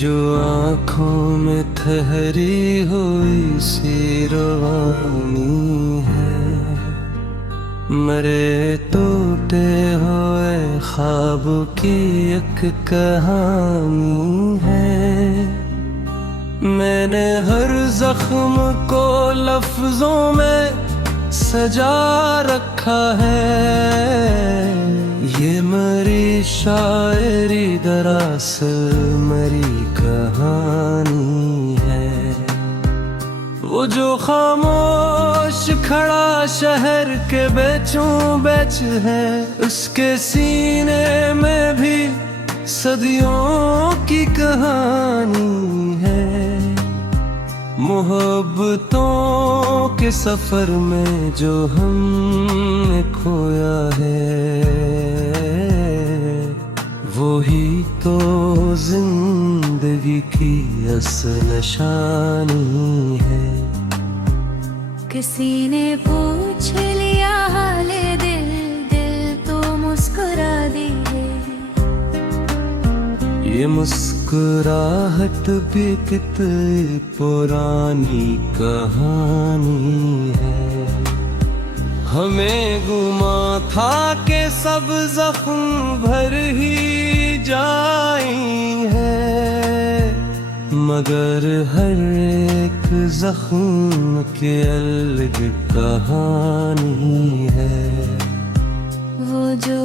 जो आँखों में ठहरी हुई सी रवानी है, मरे टूटे हुए ख्वाब की एक कहानी है। मैंने हर जख्म को लफ्जों में सजा रखा है, ये मरी शायरी दरअसल मरी कहानी है। वो जो खामोश खड़ा शहर के बेचों बेच है, उसके सीने में भी सदियों की कहानी है। मोहब्बतों के सफर में जो हमने खोया है, वही तो जिंदगी की असल निशानी है। किसी ने पूछ लिया हाले दिल, दिल तो मुस्कुरा दी है। ये मुस्कुराहट भी कितनी पुरानी कहानी है। हमें गुमा था कि सब जख्म भर ही जाई है, मगर हर एक जख्म की अलग कहानी है। वो जो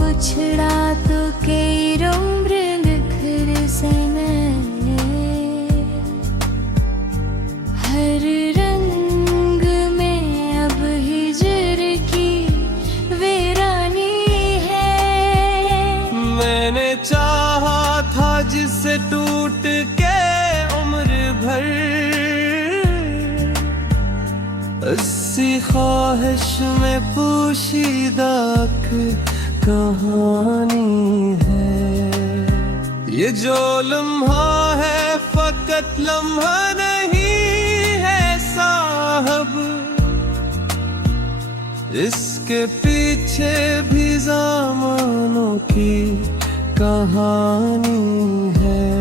बिछड़ा तो कई उम्र बिखर से मैंने, हर रंग में अब हिजर की वीरानी है। मैंने चाहा था जिससे टूट के उम्र भर, अस्सी ख्वाहिश में पोशीदा कहानी है। ये जो लम्हा है फकत लम्हा नहीं है साहब, इसके पीछे भी ज़मानों की कहानी है।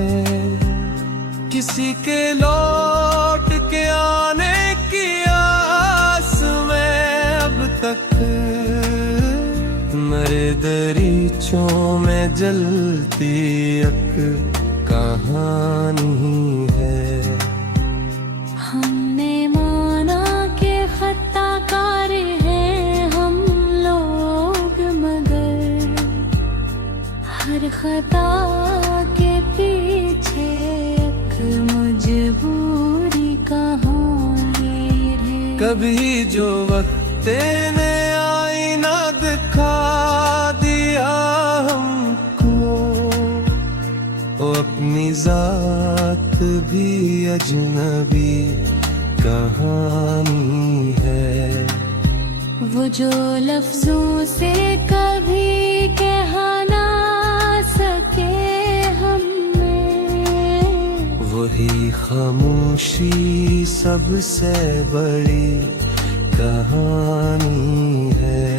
किसी के लौट के आने की आस में अब तक, मरे दरीचों में जलती एक कहानी है। हमने माना के खताकार हैं हम लोग, मगर हर खता के पीछे एक मजबूरी कहानी है। कभी जो वक्त ने आईना दिखा दिया हमको, वो अपनी जात भी अजनबी कहानी है। वो जो लफ्जों से कभी कह ना सके हमने, वही खामोशी सबसे बड़ी कहानी है।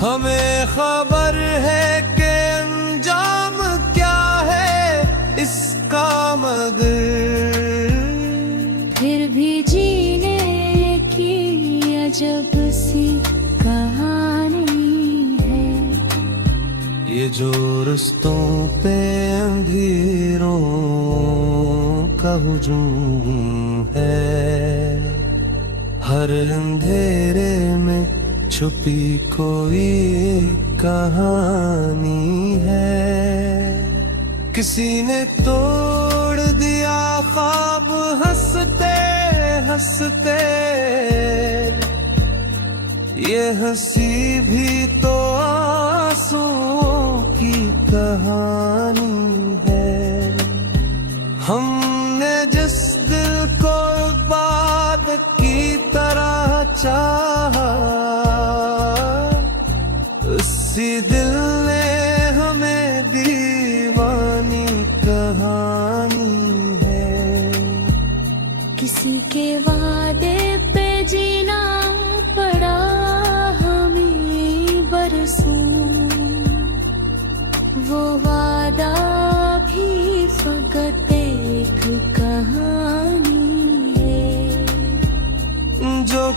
हमें खबर है कि अंजाम क्या है इसका, मगर फिर भी जीने की अजब सी कहानी है। ये जो रस्तों पे अंधेरों का हुजूम है, हर अंधेरे में छुपी कोई कहानी है। किसी ने तोड़ दिया ख्वाब हंसते हंसते, ये हंसी भी तो आंसुओं की कहानी है। हमने जिस दिल को इबादत की तरह चाहा, उसी दिल ने हमें दीवानी कहानी है। किसी के वादे पे जीना पड़ा हमें बरसों, वो वादा भी फगा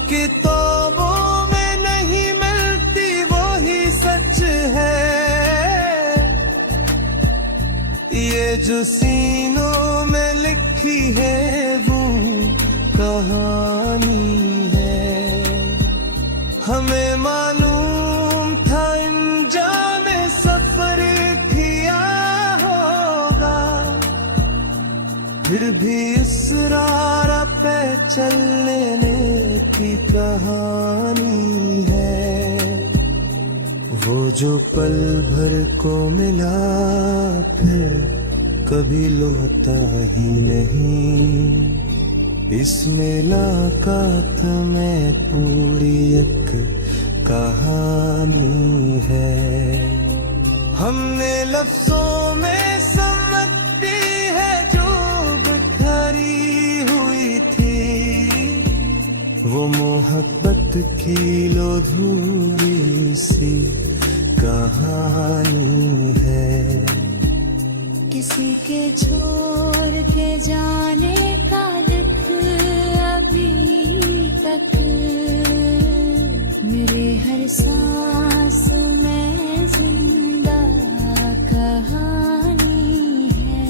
किताबों में नहीं मिलती वो ही सच है, ये जो सीनों में लिखी है वो कहानी है। हमें मालूम था अनजाने सफर किया होगा, फिर भी इस राह पे चलने की कहानी है। वो जो पल भर को मिला फिर कभी लौटा ही नहीं, इस मुलाकात में पूरी एक कहानी है। हमने लफ्जों में समझती है जो बिखरी हुई थी, वो मोहब्बत की अधूरी सी कहानी है। किसी के छोड़ के जाने का दुख अभी तक मेरे हर सांस में जिंदा कहानी है।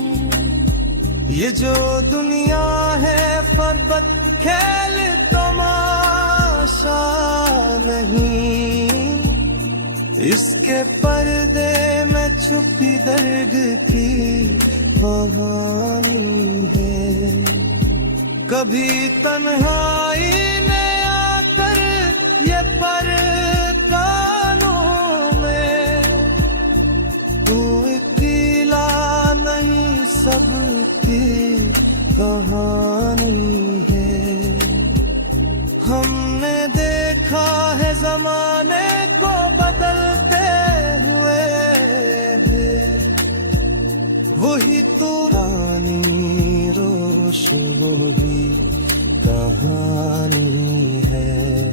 ये जो दुनिया है फरबत खेल तमाशा नहीं, इसके पर्दे में छुपी दर्द की कहानी है। कभी तन्हाई ने आकर ये पर कानों में, तू अकेला नहीं सबकी कहानी है। हमने देखा है जमाने को बदलते हुए, वही तो रानी रोश वही कहानी है।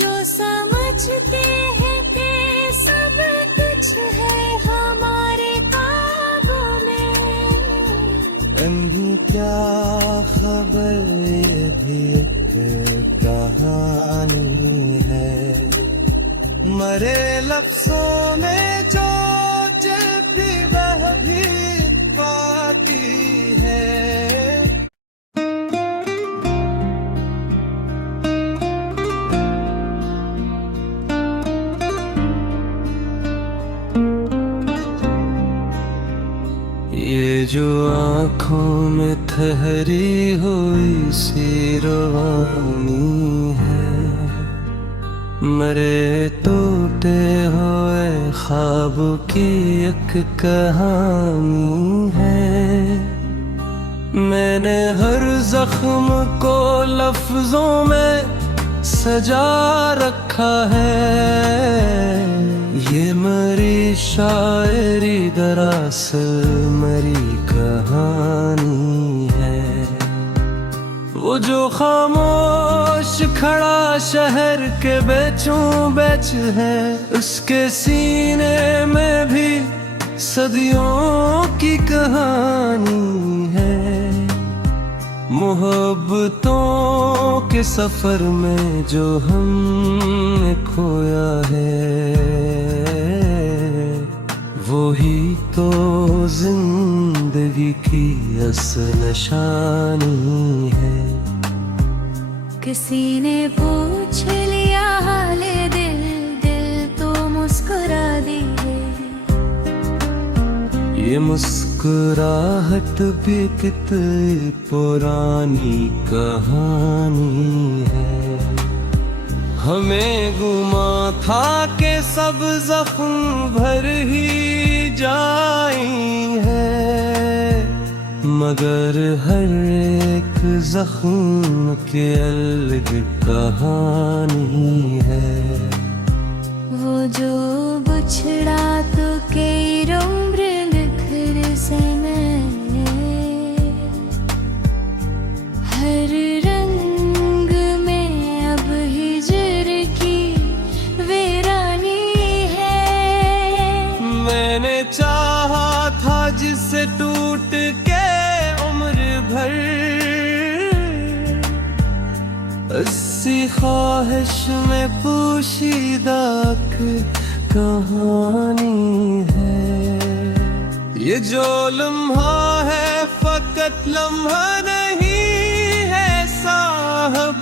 जो समझते हैं कि सब कुछ है हमारे काबू में, इन्हीं क्या खबर ये भी एक कहानी है। मरे लफ्जों में जो जब भी वह भी पाती है। ये जो आँखों में ठहरी हुई सी रवानी है, मरे टूटे हुए ख्वाब की एक कहानी है। मैंने हर जख्म को लफ्जों में सजा रखा है, ये मरी शायरी दरअसल मरी कहानी है। वो जो खामोश खड़ा शहर के बेचों बेच है, उसके सीने में भी सदियों की कहानी है। मोहब्बतों के सफर में जो हमने खोया है, वही तो जिंदगी की असल निशानी है। किसी ने पूछ लिया हाले दिल, दिल तो मुस्कुरा दी है। ये मुस्कुराहट भी कितनी पुरानी कहानी है। हमें गुमा था कि सब जख्म भर ही जाई है, मगर हर एक जख्म की अलग कहानी है। वो जो बिछड़ा तो कई उम्र निखर समय, हर रंग में अब हिजर की वीरानी है। मैंने चाहा था जिससे टूट के उम्र भर अस्सी ख्वाहिश में पोशीदा कहानी है। ये जो लम्हा है फकत लम्हा नहीं है साहब,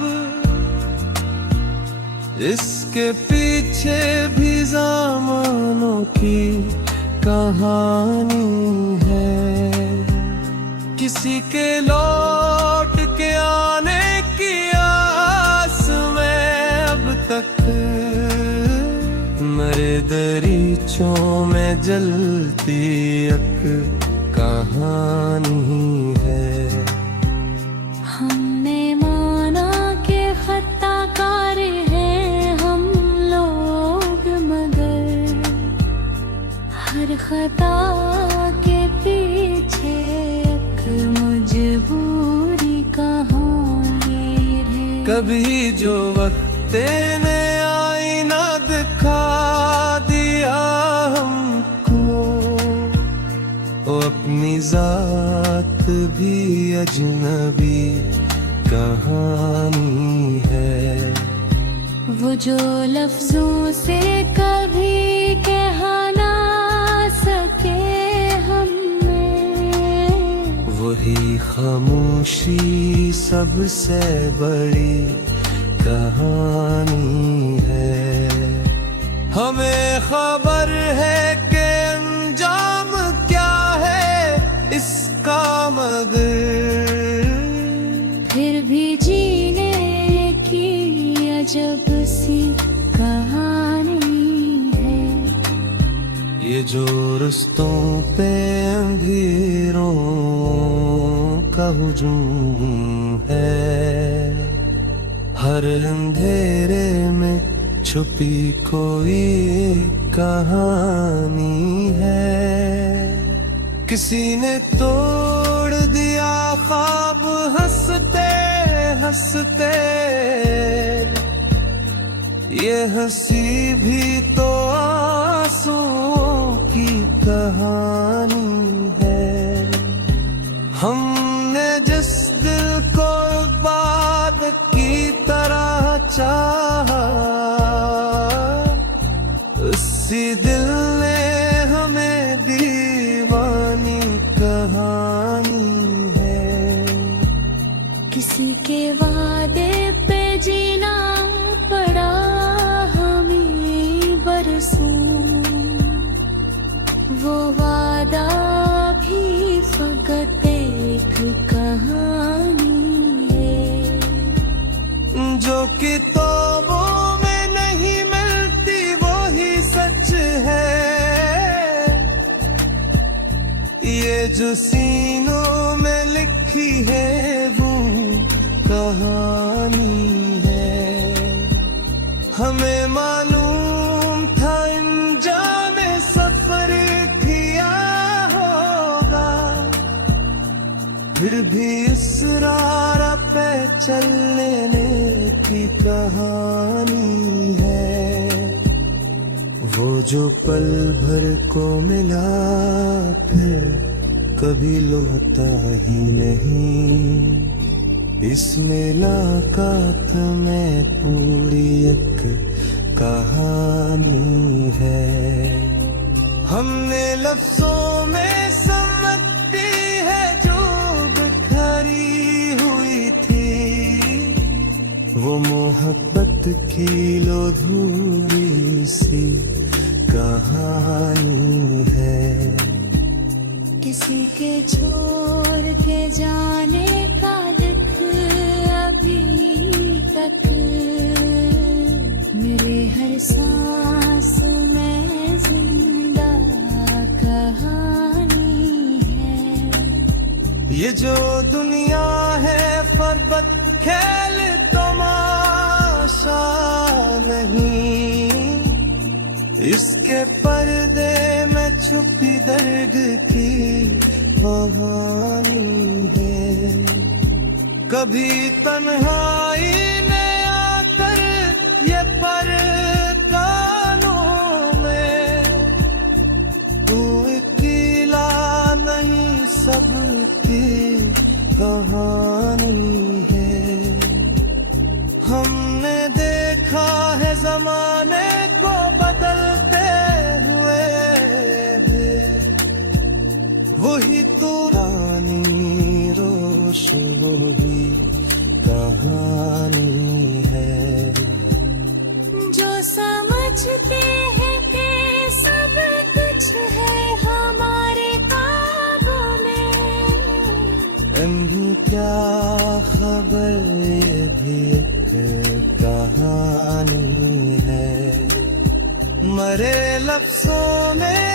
इसके पीछे भी ज़मानों की कहानी है। किसी के लौट के आने की आस में अब तक मरे दरीचों में जलती एक कहानी है। हमने माना के खताकार हैं हम लोग, मगर हर खता के पीछे एक मजबूरी कहानी है। कभी जो वक्त ने आईना दिखा दिया हमको, वो अपनी जात भी अजनबी कहानी है। वो जो लफ्जों से कभी कह ना सके हमने, वही खामोशी सबसे बड़ी कहानी है। हमें खबर है कि अंजाम क्या है इसका, मगर फिर भी जीने की अजब सी कहानी है। ये जो रस्तों पे अंधेरों का हुजूम है, हर अंधेरे में छुपी कोई कहानी है। किसी ने तोड़ दिया ख्वाब हंसते हंसते, ये हंसी भी तो आंसुओं की कहानी है। हमने जिस दिल को इबादत की तरह चाहा, उसी दिल ने हमें दीवानी कहानी है। किसी के वादे पे जीना पड़ा हमें बरसों, वो वादा भी फकत एक कहानी है। जो किताबों में नहीं मिलती वो ही सच है, ये जो सीनों में लिखी है वो कहानी है। हमें मालूम था अनजाने सफर किया होगा, फिर भी इसरार पे चलने की कहानी है। वो जो पल भर को मिला फिर कभी लौटा ही नहीं, इस मुलाकात में पूरी एक कहानी है। हमने लफ्जों में समझती है जो बिखरी हुई थी, वो मोहब्बत की लोधूरी सी कहानी है। किसी के छोड़ के जाने का दुख अभी तक मेरे हर सांस में जिंदा कहानी है। ये जो दुनिया है फरबत खेल तमाशा नहीं, इसके पर्दे में छुपी दर्द की कहानी है। कभी तन्हाई ने आकर ये परदानों में, तू अकेला नहीं सबकी कहानी है। होश वो भी कहानी है। जो समझते हैं कि सब कुछ है हमारे काबू में, इन्हीं क्या खबर ये भी एक कहानी है। मरे लफ्जों में